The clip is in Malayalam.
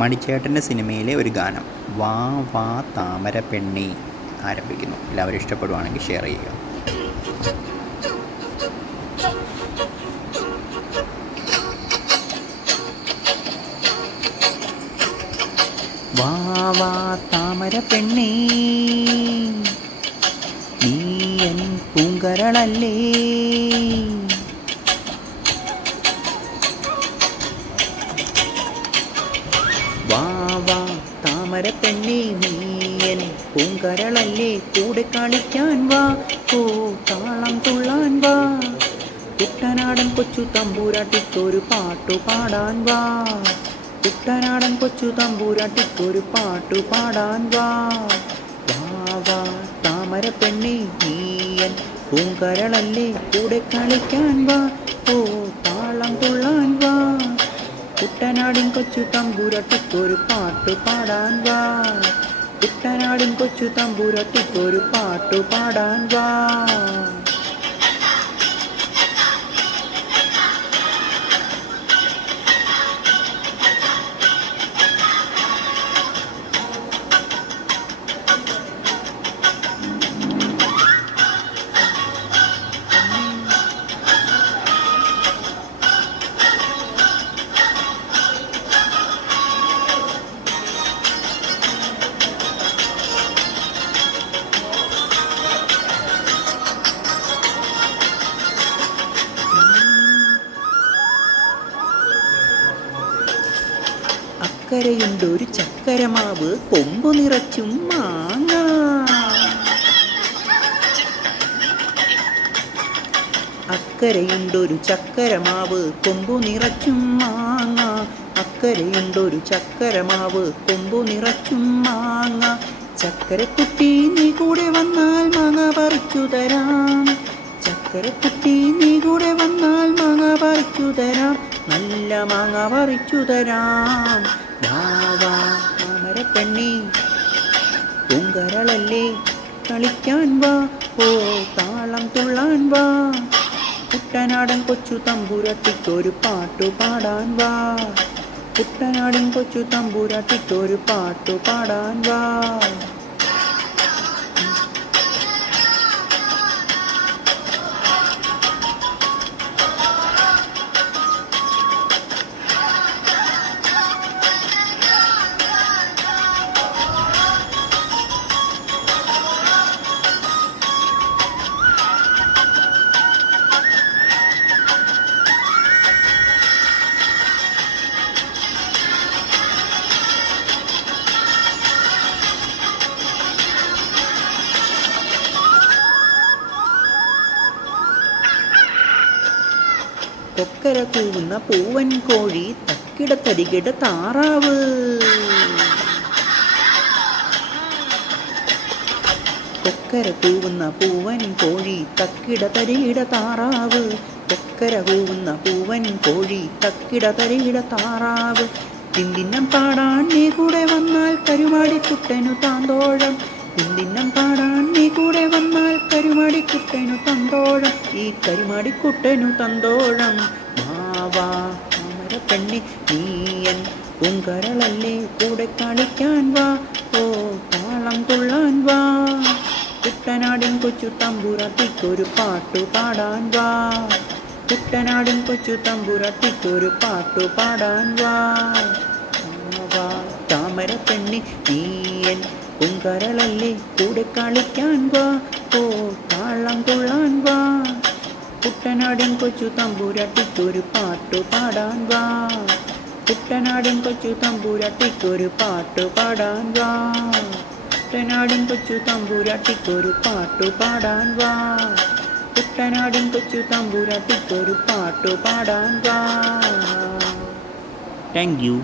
മണിച്ചേട്ടന്റെ സിനിമയിലെ ഒരു ഗാനം വാ വാ താമര പെണ്ണി ആരംഭിക്കുന്നു. എല്ലാവരും ഇഷ്ടപ്പെടുവാണെങ്കിൽ ഷെയർ ചെയ്യുക. വാ വാ താമര പെണ്ണേ നീ എൻ പൂങ്കരളല്ലേ? താമര നീയൻ പൂങ്കരളല്ലേ? കൂടെ കളിക്കാൻ വാ. ഓ താളം തുള്ളാൻ വാ. കുട്ടനാടൻ കൊച്ചു തമ്പൂരാട്ടിക്കൊരു പാട്ടു പാടാൻ വാ. കുട്ടനാടൻ കൊച്ചു തമ്പൂരാട്ടിക്കൊരു പാട്ടു പാടാൻ വാ. വാ താമര പെണ്ണേ നീയൻ പൂങ്കരളല്ലേ? കൂടെ കളിക്കാൻ വാ. ഓ കുട്ടനാടിൻ കൊച്ചു തമ്പൂരട്ടിക്കൊരു പാട്ടു പാടാൻ വാ. കുട്ടനാടിൻ കൊച്ചു തമ്പൂരട്ടിക്കൊരു പാട്ടു പാടാൻ വാ. അക്കരയുണ്ടൊരു ചക്കരമാവ് കൊമ്പു നിറച്ചും മാങ്ങ. അക്കരയുണ്ടൊരു ചക്കരമാവ് കൊമ്പു നിറച്ചും മാങ്ങ. അക്കരയുണ്ടൊരു ചക്കരമാവ് കൊമ്പു നിറച്ചും മാങ്ങ. ചക്കരക്കുട്ടി നീ കൂടെ വന്നാൽ മാങ്ങ പറിച്ചു തരാം. ചക്കരക്കുട്ടി നീ കൂടെ വന്നാൽ മാങ്ങ പറിച്ചു തരാം. നല്ല മാങ്ങ പറിച്ചു തരാം. താമരപ്പെണ്ണി പൂങ്കരളല്ലേ കളിക്കാൻ വാ ഓ താളം തുള്ളാൻ വാ. കുട്ടനാടൻ കൊച്ചു തമ്പുരട്ടിക്കൊരു പാട്ടു പാടാൻ വാ. കുട്ടനാടൻ കൊച്ചു തമ്പുരട്ടിക്കൊരു പാട്ടു പാടാൻ വാ. കൊക്കര കൂവുന്ന പൂവൻ കോഴി തക്കിട തരികിട താറാവ്. കൊക്കര കൂവുന്ന പൂവൻ കോഴി തക്കിട തരികിട താറാവ്. കൊക്കര കൂവുന്ന പൂവൻ കോഴി തക്കിട താറാവ്. തിന്തിന്നം പാടാൻ നീ കൂടെ വന്നാൽ കരുമാടിക്കുട്ടനു താന്തോഴം. തിന്തിന്നം പാടാൻ നീ കൂടെ വന്നാൽ കരുമാടിക്കുട്ടനു തന്തോഴം. ഈ കരുമാടിക്കുട്ടനു തന്തോഴം. മാവാ താമര പെണ്ണി നീയൻ പൂങ്കരളല്ലേ കൂടെ കളിക്കാൻ വാ. ഓ താളം തുള്ളാൻ വാ. കുട്ടനാടിൻ കൊച്ചു തമ്പുരത്തിക്കൊരു പാട്ടു പാടാൻ വാ. കുട്ടനാടിൻ കൊച്ചു തമ്പുരത്തിക്കൊരു പാട്ടു പാടാൻ വാ. താമര പെണ്ണി നീയൻ പൂങ്കരളല്ലേ കൂടെ കളിക്കാൻ വാ. ഓ താളം കൊള്ളാൻ വാ. കുട്ടനാടൻ കൊച്ചു തമ്പൂരാട്ടിക്കൊരു പാട്ടു പാടാൻ വാ. കുട്ടനാടൻ കൊച്ചു തമ്പൂരാട്ടിക്കൊരു പാട്ടു പാടാൻ വാ. കുട്ടനാടൻ കൊച്ചു തമ്പൂരാട്ടിക്കൊരു പാട്ടു പാടാൻ വാ. കുട്ടനാടൻ കൊച്ചു തമ്പൂരാട്ടിക്കൊരു പാട്ടു പാടാൻ വാ. Thank you